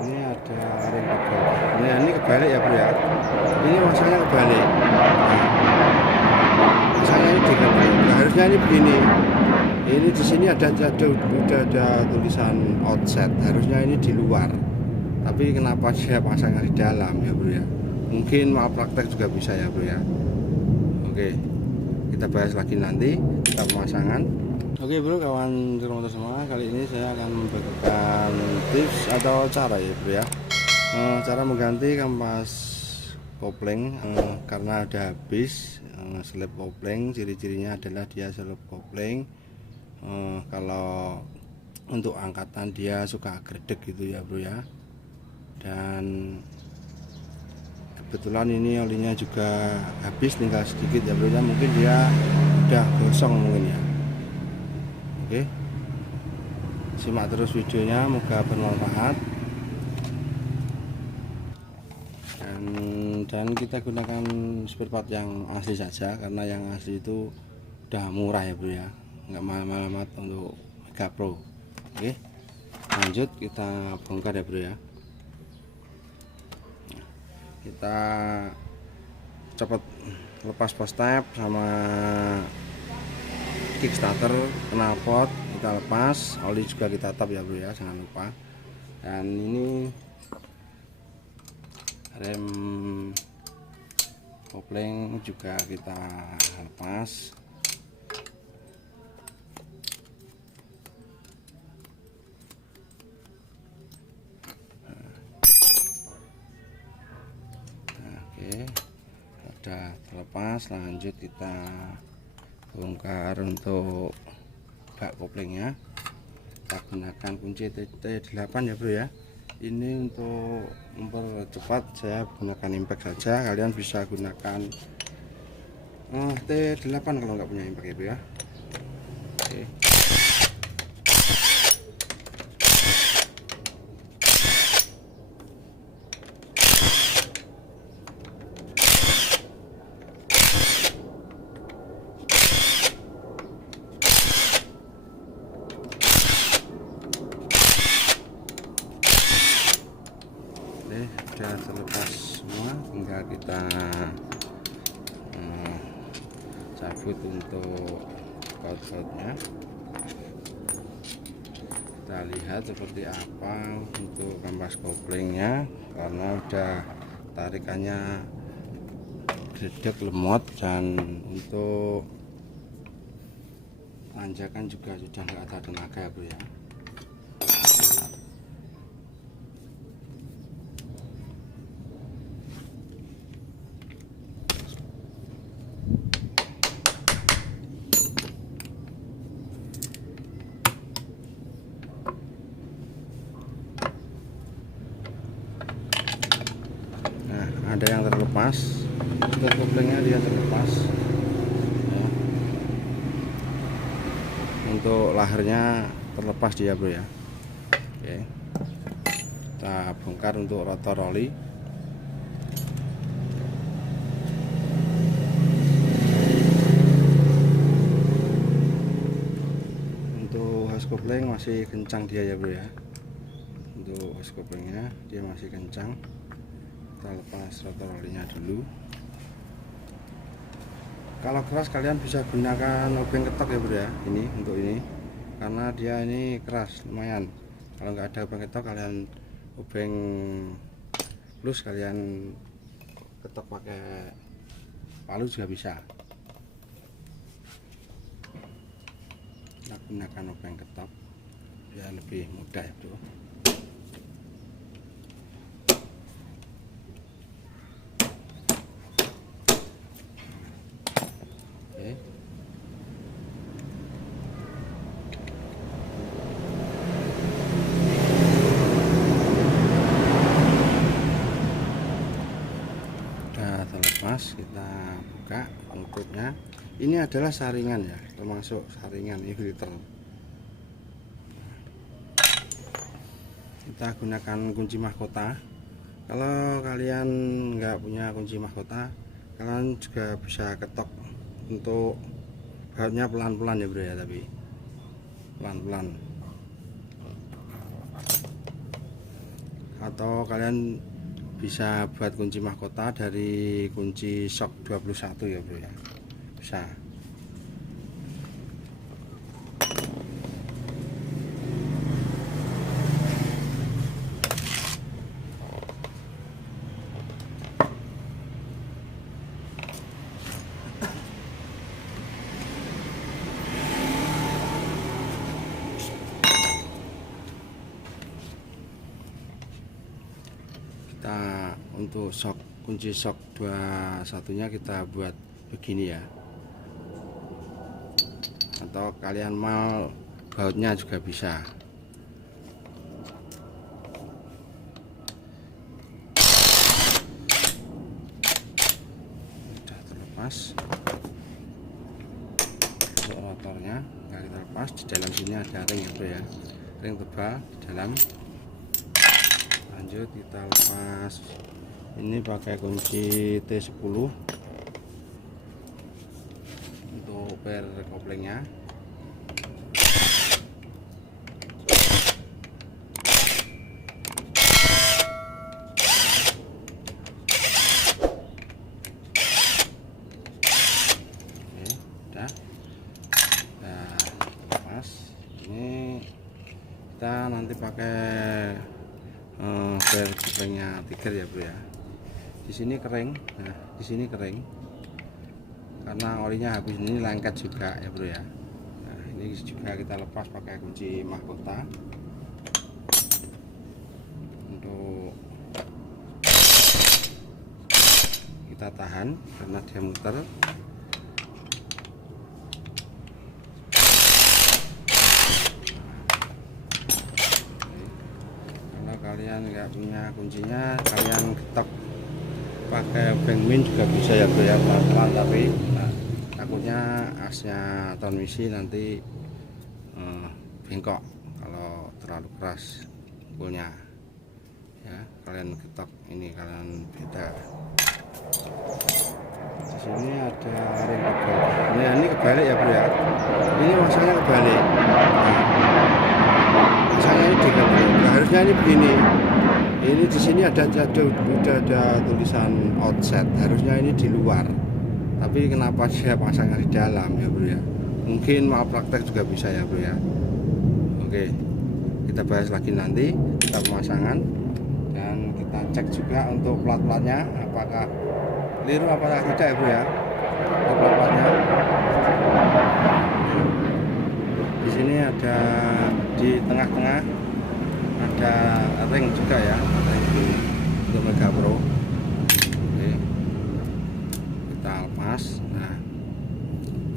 sini ada rem kebalik. Nah, ini kebalik ya bro ya. Ini masangnya kebalik. Nah, masangnya ini dikebalik. Nah, harusnya ini begini. Ini di sini udah ada tulisan outside. Harusnya ini di luar. Tapi kenapa saya pasangnya di dalam ya bro ya? Mungkin malpraktek juga bisa ya bro ya. Oke, kita bahas lagi nanti kita pemasangan. Oke bro, kawan motor semua, kali ini saya akan membagikan tips atau cara ya bro ya, cara mengganti kampas kopling karena ada habis. Selip kopling ciri-cirinya adalah dia selip kopling, kalau untuk angkatan dia suka gredeg gitu ya bro ya. Dan kebetulan ini olinya juga habis, tinggal sedikit ya bro ya, mungkin dia udah gosong mungkin ya. Oke, simak terus videonya, moga bermanfaat. Dan kita gunakan spare part yang asli saja, karena yang asli itu udah murah ya bro ya, nggak mahal-mahal amat untuk Mega Pro. Oke, lanjut kita bongkar ya bro ya. Kita cepet lepas post tab sama kickstarter, knalpot kita lepas, oli juga kita tap ya bro ya, jangan lupa. Dan ini rem kopling juga kita lepas. Oke, udah terlepas. Lanjut kita bongkar untuk bak koplingnya. Kita gunakan kunci T8 ya bro ya. Ini untuk mempercepat saya gunakan impact saja, kalian bisa gunakan T8 kalau nggak punya impact ya bro ya. Oke. Sudah terlepas semua, tinggal kita cabut untuk baut-bautnya. Kita lihat seperti apa untuk kampas koplingnya, karena udah tarikannya gredeg lemot, dan untuk tanjakan juga sudah nggak ada tenaga ya bro ya. Ada yang terlepas, koplingnya dia terlepas ya. Untuk laharnya terlepas dia bro ya. Oke, kita bongkar untuk rotor oli. Untuk hose kopling masih kencang dia ya bro ya. Untuk hose koplingnya dia masih kencang. Kita lepas rotor olinya dulu. Kalau keras kalian bisa gunakan obeng ketok ya bro ya, ini untuk ini, karena dia ini keras lumayan. Kalau nggak ada obeng ketok, kalian obeng plus kalian ketok pakai palu juga bisa. Kita gunakan obeng ketok biar lebih mudah ya bro. Terlepas, kita buka penutupnya. Ini adalah saringan ya, termasuk saringan inverter. Kita gunakan kunci mahkota. Kalau kalian nggak punya kunci mahkota, kalian juga bisa ketok. Untuk bautnya pelan-pelan ya bro ya, tapi pelan-pelan. atau kalian bisa buat kunci mahkota dari kunci shock 21 ya bro ya, bisa. Kita untuk kunci shock 21 nya kita buat begini ya, atau kalian mau bautnya juga bisa. Sudah terlepas untuk rotornya, nah kita lepas. Di dalam sini ada ring ya bro ya, ring tebal di dalam. Lanjut kita lepas, ini pakai kunci T10 untuk per koplingnya. Oke, udah. Nah, lepas. Ini kita nanti pakai per koplingnya tiger ya bro ya. Di sini kering, nah di sini kering karena olinya habis. Ini lengket juga ya bro ya. Nah ini juga kita lepas pakai kunci mahkota untuk kita tahan karena dia muter. Kalian nggak punya kuncinya, kalian ketok pakai bengmin juga bisa ya bro ya, pelan-pelan. Tapi takutnya asnya transmisi nanti bengkok kalau terlalu keras pukulnya ya. Kalian ketok ini, kalian beda. Di sini ada ring kebalik. Ini kebalik ya bro ya, ini masanya kebalik. Masanya ini dikebalik. Harusnya ini begini. Ini di sini udah ada tulisan outset. Harusnya ini di luar. Tapi kenapa dia pasangnya di dalam ya bro ya? Mungkin mau praktek juga bisa ya bro ya. Oke, kita bahas lagi nanti kita pemasangan, dan kita cek juga untuk plat-platnya apakah keliru apakah tidak ya bro ya. Untuk plat-platnya di sini ada, di tengah-tengah ada ring juga ya, ring untuk Mega Pro. Oke, kita lepas. Nah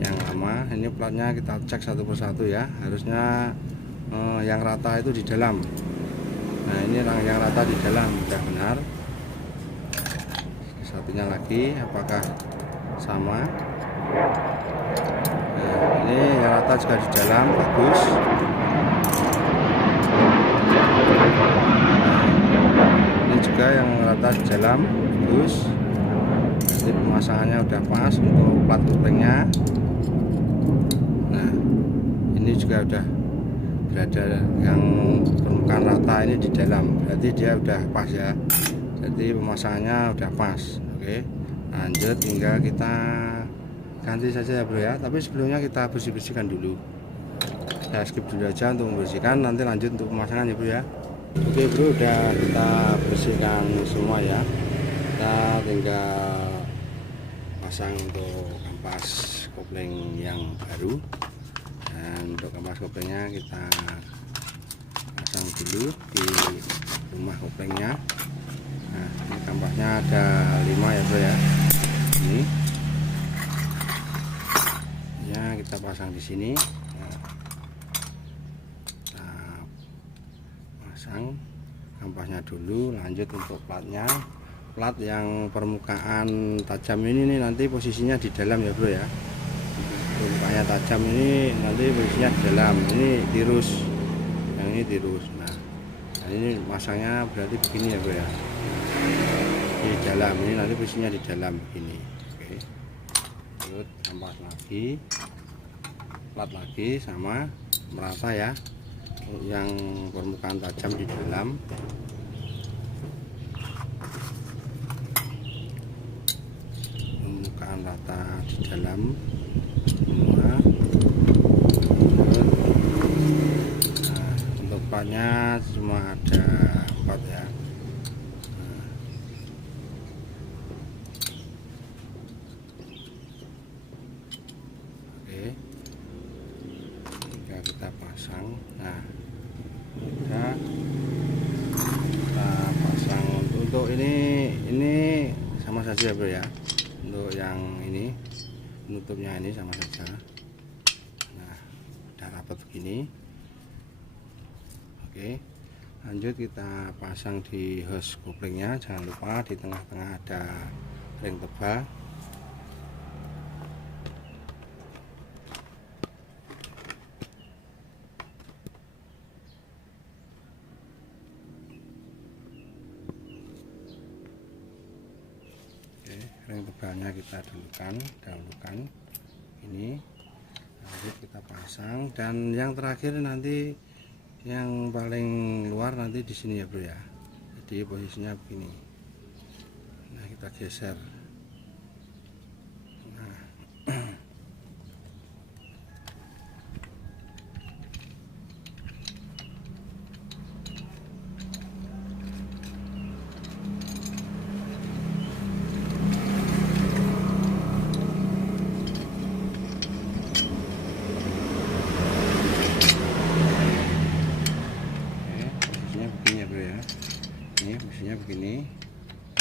yang lama ini platnya kita cek satu persatu ya. Harusnya yang rata itu di dalam. Nah ini yang rata di dalam sudah benar. Satunya lagi apakah sama. Nah, ini yang rata juga di dalam, bagus. Ini juga yang rata di dalam, bagus. Jadi pemasangannya udah pas untuk plat koplingnya. Nah ini juga udah berada, yang permukaan rata ini di dalam, berarti dia udah pas ya. Jadi pemasangannya udah pas. Oke, lanjut tinggal kita ganti saja ya bro ya. Tapi sebelumnya kita bersih-bersihkan dulu. Saya skip dulu aja untuk membersihkan, nanti lanjut untuk pemasangan ya bro ya. Oke bro, udah kita bersihkan semua ya. Kita tinggal pasang untuk kampas kopling yang baru. Dan untuk kampas koplingnya kita pasang dulu di rumah koplingnya. Nah ini kampasnya ada 5 ya bro ya. Ini ya kita pasang di sini. Pasang kampasnya dulu, lanjut untuk platnya. Plat yang permukaan tajam ini nih nanti posisinya di dalam ya bro ya. Permukaannya tajam ini nanti posisinya di dalam. Ini tirus, yang ini tirus. Nah ini masangnya berarti begini ya bro ya, di dalam. Ini nanti posisinya di dalam begini. Oke, terus kampas lagi, plat lagi sama merata ya. Yang permukaan tajam di dalam. dalam semua. Untuk partnya semua ada 4 ya. Oke, jika kita pasang, nah kita pasang untuk ini sama saja bro ya. Untuk yang ini penutupnya ini sama saja. Nah, udah rapat begini. Oke, lanjut kita pasang di hose koplingnya. Jangan lupa di tengah-tengah ada ring tebal. Oke, ring tebalnya kita dahulukan ini. Lanjut kita pasang, dan yang terakhir nanti yang paling luar nanti di sini ya bro ya. Jadi posisinya begini. Nah, kita geser. Nah, posisinya begini.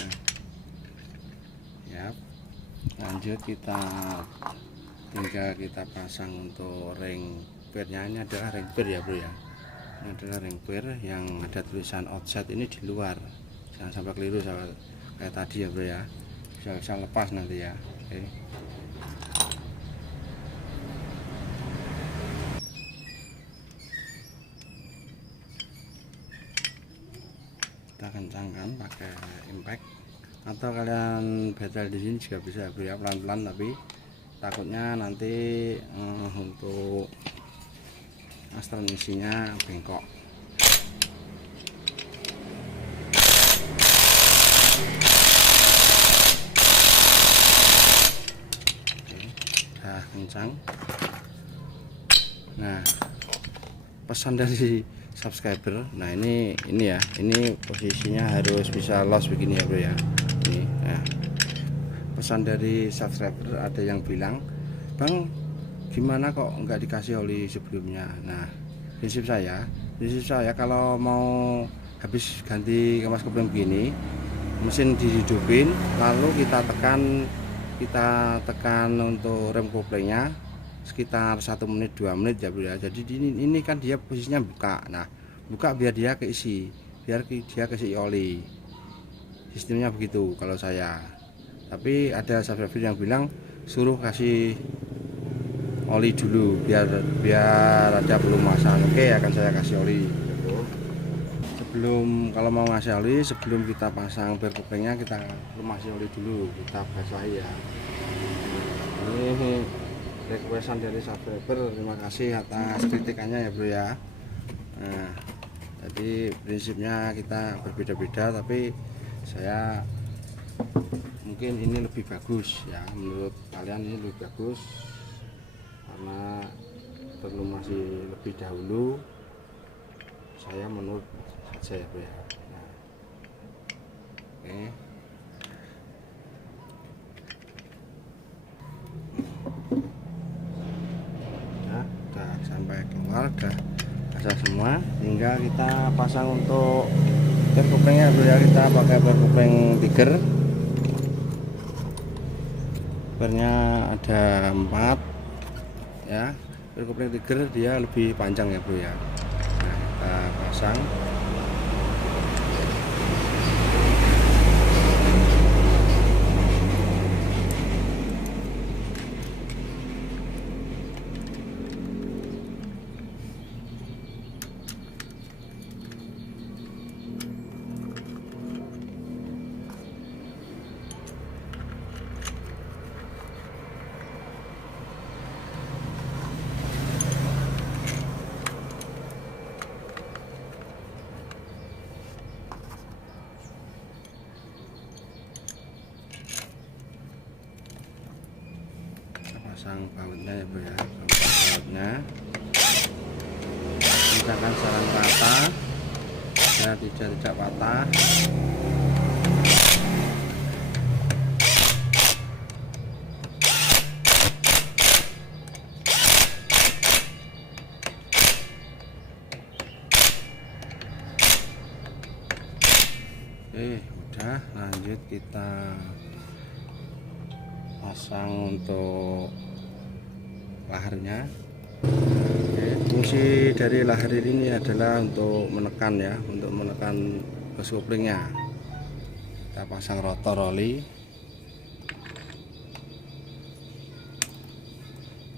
Nah, ya, lanjut kita tinggal kita pasang untuk ring pernya. Ini adalah ring per ya bro ya. Ini adalah ring per yang ada tulisan outset ini di luar. Jangan sampai keliru kayak tadi ya bro ya. Bisa lepas nanti ya. Oke. Kita kencangkan pakai impact, atau kalian betel di sini juga bisa bro ya, pelan-pelan, tapi takutnya nanti untuk transmisinya bengkok. Oke, udah kencang. Nah, pesan dari subscriber, nah ini ya, ini posisinya harus bisa los begini ya bro ya. Ini, nah, pesan dari subscriber, ada yang bilang, bang gimana kok nggak dikasih oli sebelumnya. Nah, prinsip saya kalau mau habis ganti kampas kopling begini, mesin dihidupin, lalu kita tekan untuk rem koplingnya sekitar 1 menit 2 menit ya bro ya. Jadi ini kan dia posisinya buka. Nah, buka biar dia keisi oli. Sistemnya begitu kalau saya. Tapi ada subscriber yang bilang suruh kasih oli dulu biar ada pelumasan. Oke, akan saya kasih oli. Kalau mau ngasih oli, sebelum kita pasang bar koplingnya, kita lumasi oli dulu, kita basahi ya. Ini requestan dari subscriber, terima kasih atas kritikannya ya bro ya. Nah, jadi prinsipnya kita berbeda-beda, tapi saya mungkin ini lebih bagus ya, menurut kalian ini lebih bagus karena perlu masih lebih dahulu. Saya menurut saya ya bro ya. Nah, oke. Sampai keluar udah pasang semua, tinggal kita pasang untuk bar koplingnya bro ya. Kita pakai bar kopling tiger, barnya ada 4 ya. Bar kopling tiger dia lebih panjang ya bro ya. Nah, kita pasang. pasang bautnya ya bro ya. Bautnya kencangkan saran rata biar tidak patah. Oke, udah, lanjut kita pasang untuk laharnya. Oke, fungsi dari lahar ini adalah untuk menekan ya, untuk menekan gas koplingnya. Kita pasang rotor oli,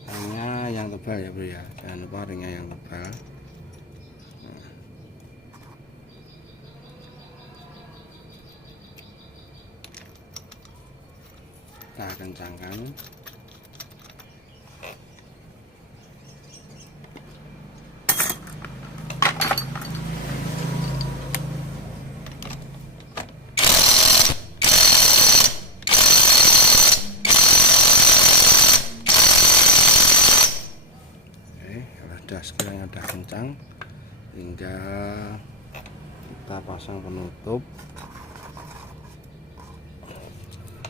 ringnya yang tebal ya bro ya, jangan lupa ringnya yang tebal. Kita kencangkan. Udah sekiranya udah kencang, tinggal kita pasang penutup.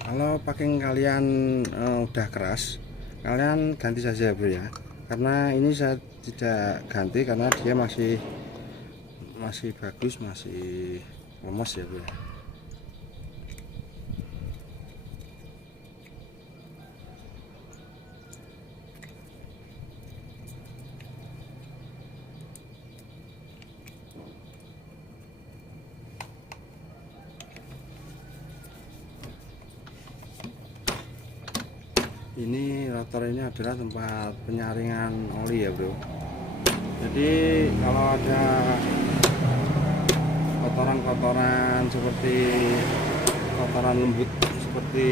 Kalau packing kalian udah keras, kalian ganti saja bro ya, karena ini saya tidak ganti karena dia masih bagus, masih lemes ya bro ya. Ini rotor ini adalah tempat penyaringan oli ya bro. Jadi kalau ada kotoran-kotoran seperti kotoran lembut, seperti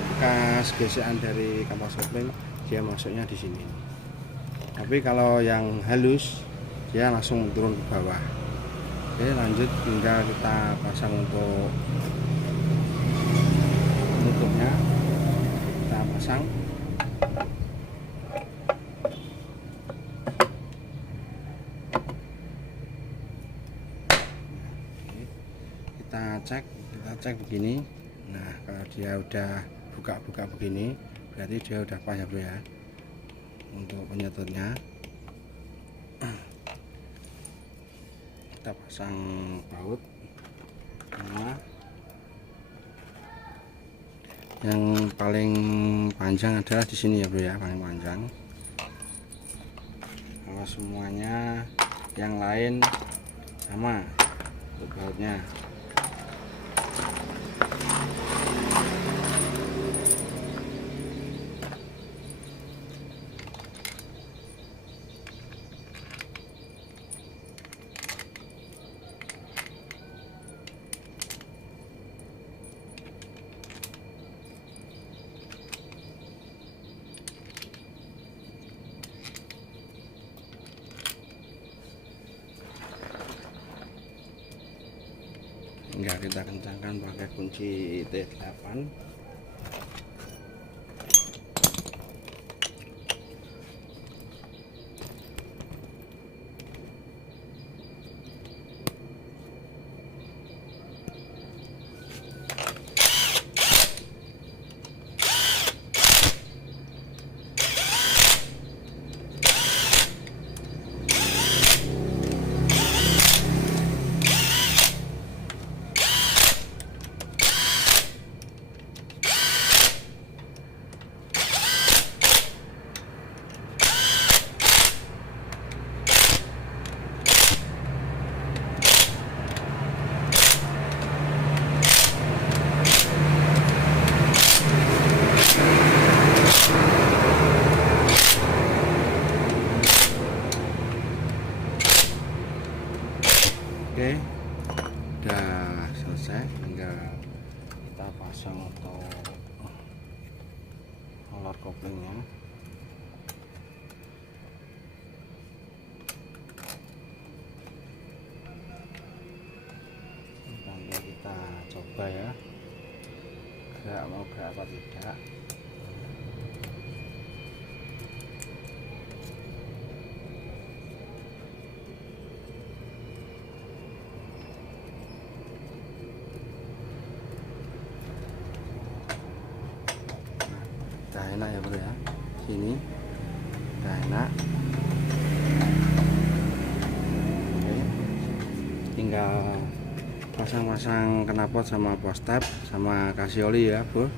bekas gesekan dari kampas kopling, dia masuknya di sini. Tapi kalau yang halus, dia langsung turun ke bawah. Oke, lanjut, tinggal kita pasang untuk penutupnya. Kita pasang. Kita cek begini. Nah, kalau dia udah buka begini, berarti dia udah pas ya bro ya. Untuk penyetutnya kita pasang baut. Nah, yang paling panjang adalah di sini ya bro ya, paling panjang. Kalau semuanya yang lain sama untuk bautnya. Enggak, kita kencangkan pakai kunci T8. Oke, udah selesai, tinggal kita pasang untuk roller koplingnya. Nanti kita coba ya, gerak mau gerak apa tidak. enak ya bro ya. Sini udah enak. Oke, tinggal pasang-pasang knalpot sama post tab sama kasih oli ya bro.